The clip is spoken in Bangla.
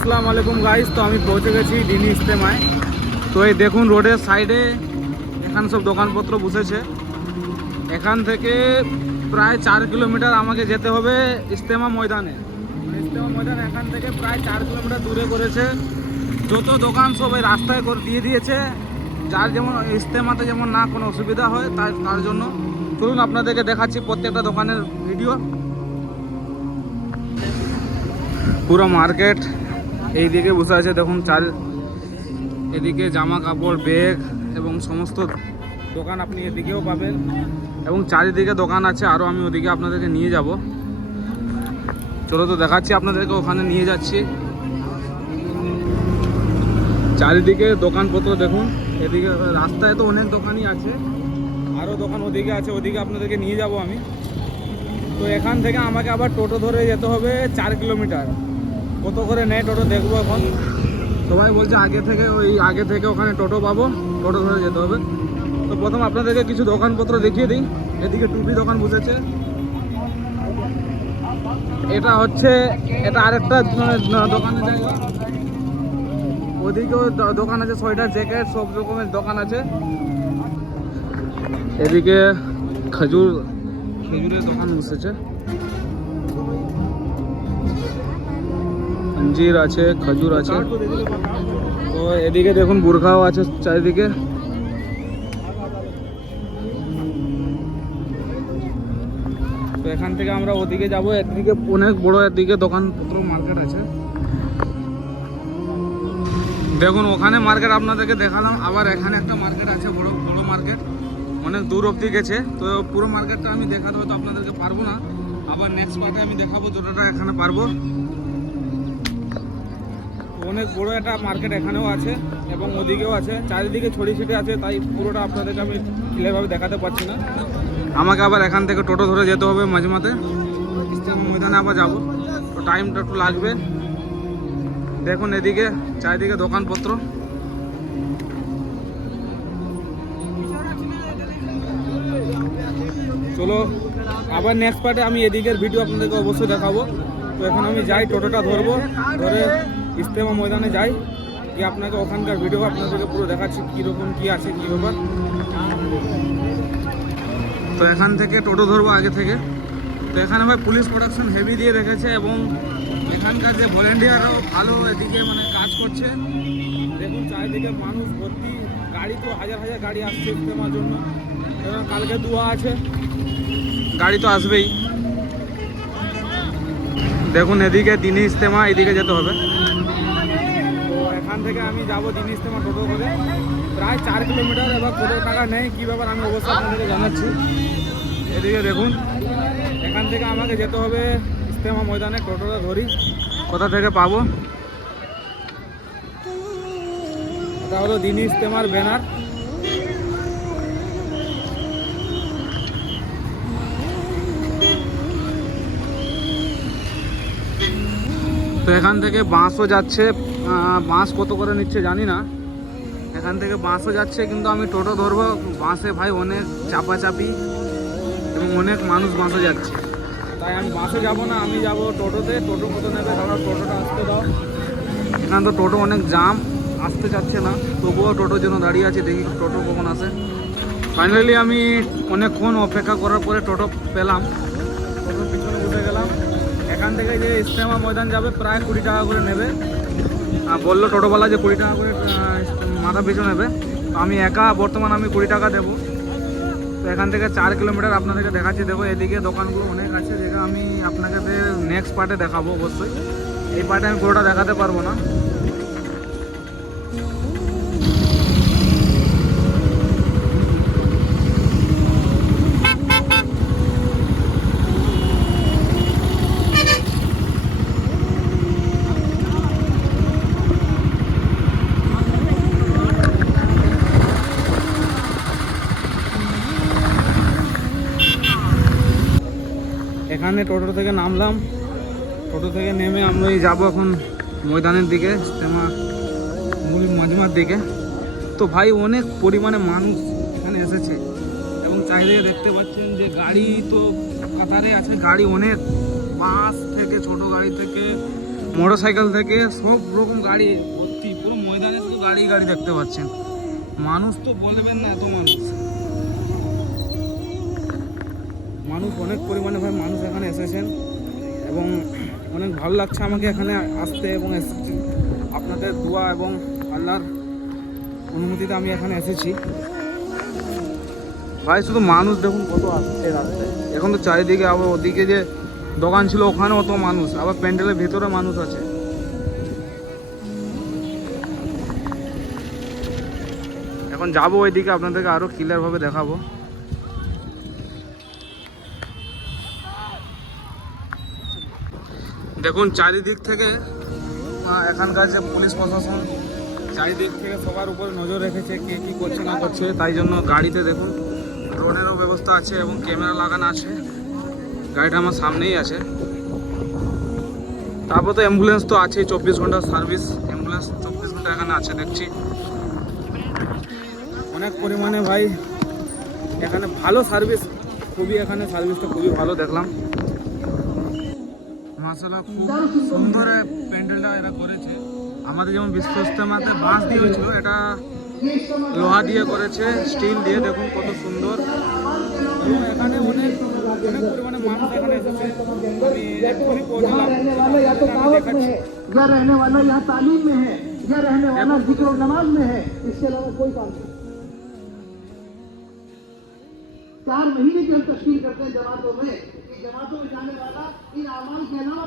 আসসালামু আলাইকুম গাইস। তো আমি পৌঁছে গেছি দিনী ইজতেমায়। তো এই দেখুন রোডের সাইডে এখানে সব দোকানপত্র বসেছে। এখান থেকে প্রায় 4 কিলোমিটার আমাকে যেতে হবে ইজতেমা ময়দানে। ইজতেমা ময়দান এখান থেকে প্রায় 4 কিলোমিটার দূরে করেছে। যত দোকান সব এই রাস্তায় করে দিয়ে দিয়েছে, যার যেমন ইজতেমাতে যেমন না কোনো অসুবিধা হয় তার জন্য। চলুন আপনাদেরকে দেখাচ্ছি প্রত্যেকটা দোকানের ভিডিও। পুরো মার্কেট এই দিকে বসে আছে দেখুন, এদিকে জামা কাপড়, ব্যাগ এবং সমস্ত দোকান আপনি এদিকেও পাবেন এবং চারিদিকে দোকান আছে। আরও আমি ওদিকে আপনাদেরকে নিয়ে যাব। চলো তো দেখাচ্ছি আপনাদেরকে, ওখানে নিয়ে যাচ্ছি। চারিদিকে দোকানপত্র দেখুন, এদিকে রাস্তায় তো অনেক দোকানই আছে, আরও দোকান ওদিকে আছে, ওদিকে আপনাদেরকে নিয়ে যাব আমি। তো এখান থেকে আমাকে আবার টোটো ধরে যেতে হবে 4 কিলোমিটার। কত করে নেয় টোটো দেখবো এখন। সবাই বলছে আগে থেকে ওখানে টোটো পাবো, টোটো ধরে যেতে হবে। তো প্রথম আপনাদেরকে কিছু দোকানপত্র দেখিয়ে দিই। এদিকে টুপি দোকান বসেছে। এটা আরেকটা দোকানের জায়গা। ওদিকেও দোকান আছে, সোয়েটার, জ্যাকেট, সব রকমের দোকান আছে। এদিকে খেজুরের দোকান বসেছে। अंजीर আছে, खजूर আছে। তো এদিকে দেখুন বুরখাও আছে চারিদিকে। তো এখান থেকে আমরা ওদিকে যাব। একদিকে অনেক বড় একদিকে দোকানপত্র মার্কেট আছে। দেখুন ওখানে মার্কেট আপনাদেরকে দেখালাম, আবার এখানে একটা মার্কেট আছে, বড় বড় মার্কেট, অনেক দূর অবধি গেছে। তো পুরো মার্কেটটা আমি দেখাতে হয়তো আপনাদেরকে পারবো না, আবার নেক্সট পার্টে আমি দেখাবো যতটা এখানে পারবো। অনেক বড় একটা মার্কেট এখানেও আছে এবং ওদিকেও আছে, চারিদিকে ছড়িয়ে ছিটে আছে, তাই পুরোটা আপনাদেরকে আমি ক্লিয়ারভাবে দেখাতে পারছি না। আমাকে আবার এখান থেকে টোটো ধরে যেতে হবে মাঝমাতে, ইজতেমা ময়দানে আবার যাব। তো টাইমটা একটু লাগবে। দেখুন এদিকে চারিদিকে দোকানপত্র। চলো আবার নেক্সট পার্টে আমি এদিকের ভিডিও আপনাদেরকে অবশ্যই দেখাবো। তো এখন আমি যাই, টোটোটা ধরবো, ধরে ইজতেমা ময়দানে যাই, গিয়ে আপনাকে ওখানকার ভিডিও আপনাদেরকে পুরো দেখাচ্ছি কীরকম কী আছে, কী ব্যাপার। তো এখান থেকে টোটো ধরবো আগে থেকে। তো এখানে ভাই পুলিশ প্রোটেকশন হেভি দিয়ে রেখেছে এবং এখানকার যে ভলেন্টিয়াররাও ভালো এদিকে মানে কাজ করছে। দেখুন চারিদিকে মানুষ ভর্তি, গাড়ি তো হাজার হাজার গাড়ি আসছে ইজতেমার জন্য। কালকে দোয়া আছে, গাড়ি তো আসবেই। দেখুন এদিকে দিনী ইজতেমা, এদিকে যেতে হবে। তো এখান থেকে আমি যাব দিনী ইজতেমা টোটো করে, প্রায় 4 কিলোমিটার। এবার কত টাকা নেই কী ব্যাপার আমি অবশ্যই আপনাদেরকে জানাচ্ছি। এদিকে দেখুন এখান থেকে আমাকে যেতে হবে ইজতেমা ময়দানে। টোটোটা ধরি, কোথা থেকে পাবো? এটা হলো দিনী ইজতেমার ব্যানার। তো এখান থেকে বাসও যাচ্ছে, বাস কত করে নিচ্ছে জানি না। এখান থেকে বাসও যাচ্ছে, কিন্তু আমি টোটো ধরবো। বাসে ভাই অনেক চাপাচাপি এবং অনেক মানুষ বাসে যাচ্ছে, তাই আমি বাসে যাব না, আমি যাব টোটোতে। টোটো কত নেবে দাদা? টোটোটা আসতে দাও। এখানে তো টোটো অনেক জাম, আসতে চাচ্ছে না, তবুও টোটোর জন্য দাঁড়িয়ে আছে, দেখি টোটো কখন আসে। ফাইনালি আমি অনেকক্ষণ অপেক্ষা করার পরে টোটো পেলাম। টোটোর পিছনে উঠে গেলাম। এখান থেকে যে ইজতেমা ময়দান যাবে প্রায় 20 টাকা করে নেবে। বললো টোটোওয়ালা যে 20 টাকা করে মাথা পিছু নেবে। তো আমি একা বর্তমান আমি 20 টাকা দেবো। তো এখান থেকে 4 কিলোমিটার আপনাদেরকে দেখাচ্ছি। দেখো এদিকে দোকানগুলো অনেক আছে, যেটা আমি আপনাকে নেক্সট পার্টে দেখাবো অবশ্যই। এই পার্টে আমি পুরোটা দেখাতে পারবো না। এখানে টোটো থেকে নামলাম। টোটো থেকে নেমে আমি যাবো এখন ময়দানের দিকে, ইজতেমা মূল মাজমার দিকে। তো ভাই অনেক পরিমাণে মানুষ এখানে এসেছে এবং চারিদিকে দেখতে পাচ্ছেন যে গাড়ি তো কাতারে আছে, গাড়ি অনেক, বাস থেকে ছোট গাড়ি থেকে মোটর সাইকেল থেকে সব রকম গাড়ি ভর্তি, পুরো ময়দানে শুধু গাড়ি গাড়ি দেখতে পাচ্ছেন। মানুষ তো বলবেন না, এত মানুষ অনেক পরিমাণে ভাই মানুষ এখানে এসেছেন এবং অনেক ভালো লাগছে আমাকে এখানে আসতে এবং আপনাদের দোয়া এবং আল্লাহর অনুমতিতে আমি এখানে এসেছি। ভাই শুধু মানুষ দেখুন কত আসছে রাস্তায়। এখন তো চারিদিকে আবার ওদিকে যে দোকান ছিল ওখানে অত মানুষ, আবার প্যান্ডেলের ভেতরে মানুষ আছে। এখন যাবো ওইদিকে, আপনাদেরকে আরো ক্লিয়ার ভাবে দেখাবো। দেখুন চারিদিক থেকে এখানকার যে পুলিশ প্রশাসন চারিদিক থেকে সবার উপরে নজর রেখেছে, কে কী করছে না করছে। তাই জন্য গাড়িতে দেখুন ড্রোনেরও ব্যবস্থা আছে এবং ক্যামেরা লাগানো আছে। গাড়িটা আমার সামনেই আছে। তারপর তো অ্যাম্বুলেন্স তো আছে, 24 ঘন্টা সার্ভিস অ্যাম্বুলেন্স 24 ঘন্টা এখানে আছে দেখছি। অনেক পরিমাণে ভাই এখানে ভালো সার্ভিস, খুবই এখানে সার্ভিসটা খুবই ভালো দেখলাম। মাশাআল্লাহ খুব সুন্দর প্যান্ডেলটা এরা করেছে। আমাদের যেমন বিশ্ব ইজতেমাতে বাঁশ দিয়ে হয়েছিল, এটা লোহা দিয়ে করেছে, স্টিল দিয়ে। দেখুন কত সুন্দর। এবং এখানে অনেক পরিমাণে মানুষ এখানে এসেছে। আমি এক্ষুনি পৌঁছলাম, দেখাচ্ছি। यह रहने वाला यहाँ तालीम में है, यह रहने वाला जिक्र और नमाज में है, इसके अलावा कोई काम नहीं। 4 महीने की हम तशकील करते हैं जमातों में, कि जमातों में जाने वाला इन अमाल के अलावा